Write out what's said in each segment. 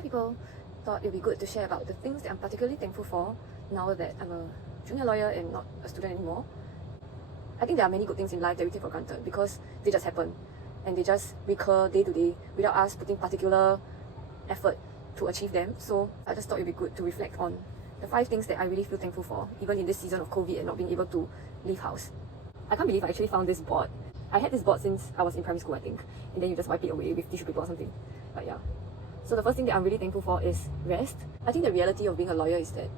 Hi people, thought it would be good to share about the things that I'm particularly thankful for now that I'm a junior lawyer and not a student anymore. I think there are many good things in life that we take for granted because they just happen and they just recur day to day without us putting particular effort to achieve them. So I just thought it would be good to reflect on the 5 things that I really feel thankful for, even in this season of COVID and not being able to leave house. I can't believe I actually found this board. I had this board since I was in primary school, I think, and then you just wipe it away with tissue paper or something. But yeah. So the first thing that I'm really thankful for is rest. I think the reality of being a lawyer is that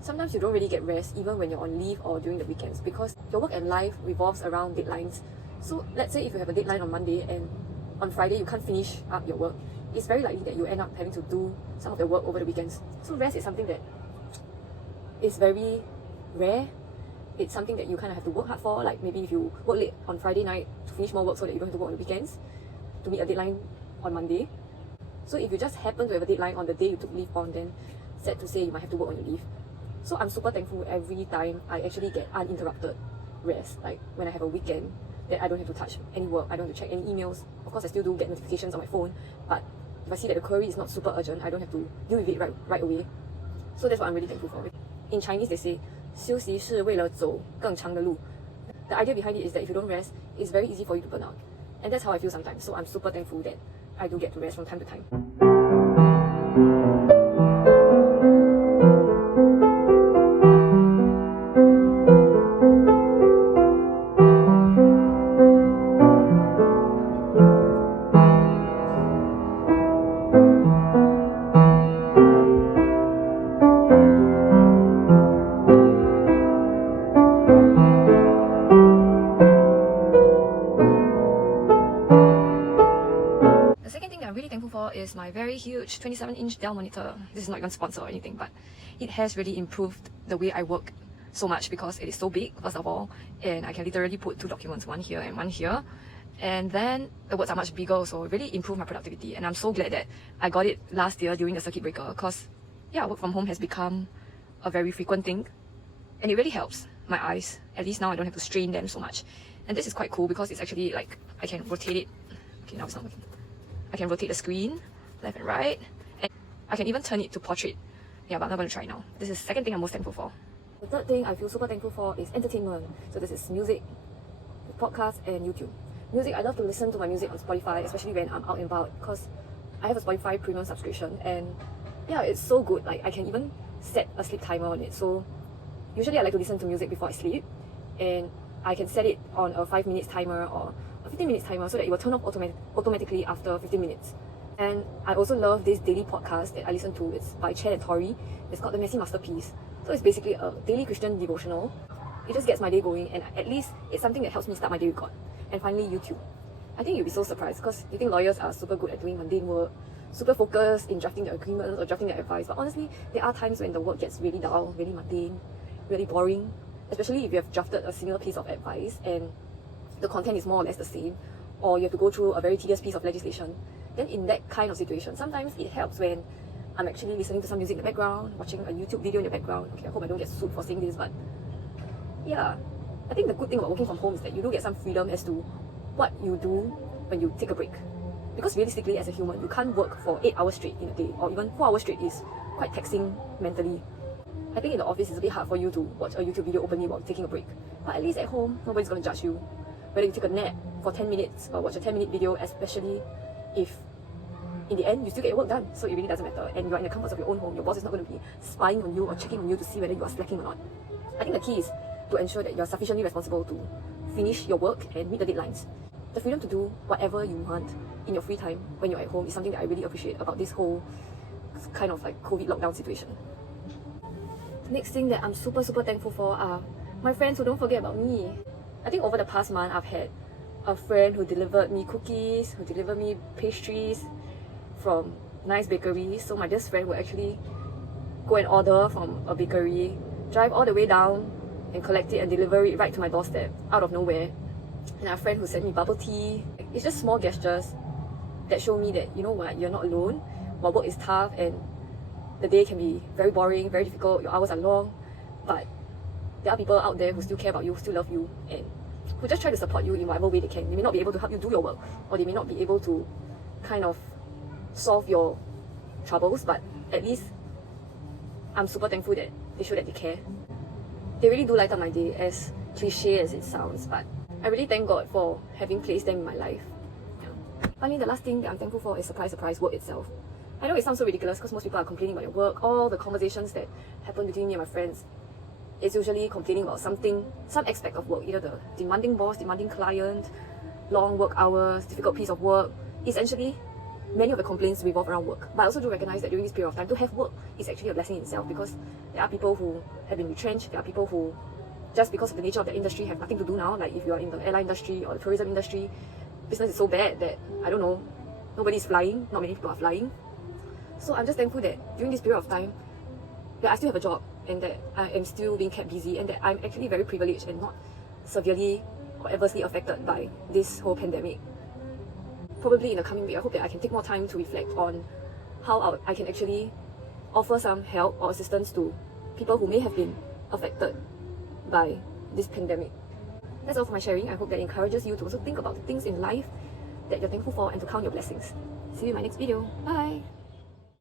sometimes you don't really get rest even when you're on leave or during the weekends because your work and life revolves around deadlines. So let's say if you have a deadline on Monday and on Friday you can't finish up your work, it's very likely that you end up having to do some of the work over the weekends. So rest is something that is very rare. It's something that you kind of have to work hard for, like maybe if you work late on Friday night to finish more work so that you don't have to work on the weekends to meet a deadline on Monday. So if you just happen to have a deadline on the day you took leave on, then sad to say you might have to work on your leave. So I'm super thankful every time I actually get uninterrupted rest, like when I have a weekend that I don't have to touch any work, I don't have to check any emails. Of course I still do get notifications on my phone, but if I see that the query is not super urgent, I don't have to deal with it right away. So that's what I'm really thankful for. In Chinese they say 休息是为了走更长的路. The idea behind it is that if you don't rest, it's very easy for you to burn out. And that's how I feel sometimes. So I'm super thankful that I do get to rest from time to time. Is my very huge 27-inch Dell Monitor. This is not even sponsored or anything, but it has really improved the way I work so much because it is so big, first of all, and I can literally put 2 documents, one here and one here, and then the words are much bigger, so it really improved my productivity. And I'm so glad that I got it last year during the circuit breaker because yeah, work from home has become a very frequent thing and it really helps my eyes. At least now I don't have to strain them so much. And this is quite cool because it's actually like I can rotate it. Okay, now it's not working. I can rotate the screen left and right, and I can even turn it to portrait. Yeah, but I'm not going to try now. This is the second thing I'm most thankful for. The third thing I feel super thankful for is entertainment. So this is music, podcasts, and YouTube. Music, I love to listen to my music on Spotify, especially when I'm out and about because I have a Spotify premium subscription and yeah, it's so good. Like I can even set a sleep timer on it. So usually I like to listen to music before I sleep and I can set it on a 5 minutes timer or a 15 minutes timer so that it will turn off automatically after 15 minutes. And I also love this daily podcast that I listen to. It's by Chad and Tori. It's called The Messy Masterpiece. So it's basically a daily Christian devotional. It just gets my day going and at least it's something that helps me start my day with God. And finally, YouTube. I think you'll be so surprised because you think lawyers are super good at doing mundane work, super focused in drafting their agreements or drafting their advice. But honestly, there are times when the work gets really dull, really mundane, really boring, especially if you have drafted a similar piece of advice and the content is more or less the same, or you have to go through a very tedious piece of legislation. Then in that kind of situation, sometimes it helps when I'm actually listening to some music in the background, watching a YouTube video in the background. Okay, I hope I don't get sued for saying this, but yeah, I think the good thing about working from home is that you do get some freedom as to what you do when you take a break. Because realistically, as a human, you can't work for 8 hours straight in a day, or even 4 hours straight is quite taxing mentally. I think in the office it's a bit hard for you to watch a YouTube video openly while taking a break. But at least at home, nobody's going to judge you. Whether you take a nap for 10 minutes or watch a 10-minute video, especially if in the end you still get your work done, so it really doesn't matter and you're in the comforts of your own home. Your boss is not going to be spying on you or checking on you to see whether you are slacking or not. I think the key is to ensure that you're sufficiently responsible to finish your work and meet the deadlines. The freedom to do whatever you want in your free time when you're at home is something that I really appreciate about this whole kind of like COVID lockdown situation. The next thing that I'm super thankful for are my friends who don't forget about me. I think over the past month I've had a friend who delivered me cookies, who delivered me pastries from nice bakeries. So my best friend would actually go and order from a bakery, drive all the way down and collect it and deliver it right to my doorstep out of nowhere. And I have a friend who sent me bubble tea. It's just small gestures that show me that, you know what, you're not alone. While work is tough and the day can be very boring, very difficult, your hours are long, but there are people out there who still care about you, who still love you, and who just try to support you in whatever way they can. They may not be able to help you do your work, or they may not be able to kind of solve your troubles, but at least I'm super thankful that they show that they care. They really do light up my day, as cliche as it sounds, but I really thank God for having placed them in my life. Yeah. Finally, the last thing that I'm thankful for is surprise, work itself. I know it sounds so ridiculous because most people are complaining about their work. All the conversations that happen between me and my friends is usually complaining about something, some aspect of work, either the demanding boss, demanding client, long work hours, difficult piece of work. Essentially, many of the complaints revolve around work. But I also do recognize that during this period of time, to have work is actually a blessing in itself, because there are people who have been retrenched, there are people who, just because of the nature of the industry, have nothing to do now. Like if you are in the airline industry or the tourism industry, business is so bad that, I don't know, nobody's flying, not many people are flying. So I'm just thankful that during this period of time, that I still have a job, and that I am still being kept busy, and that I'm actually very privileged and not severely or adversely affected by this whole pandemic. Probably in the coming week, I hope that I can take more time to reflect on how I can actually offer some help or assistance to people who may have been affected by this pandemic. That's all for my sharing. I hope that encourages you to also think about the things in life that you're thankful for and to count your blessings. See you in my next video. Bye!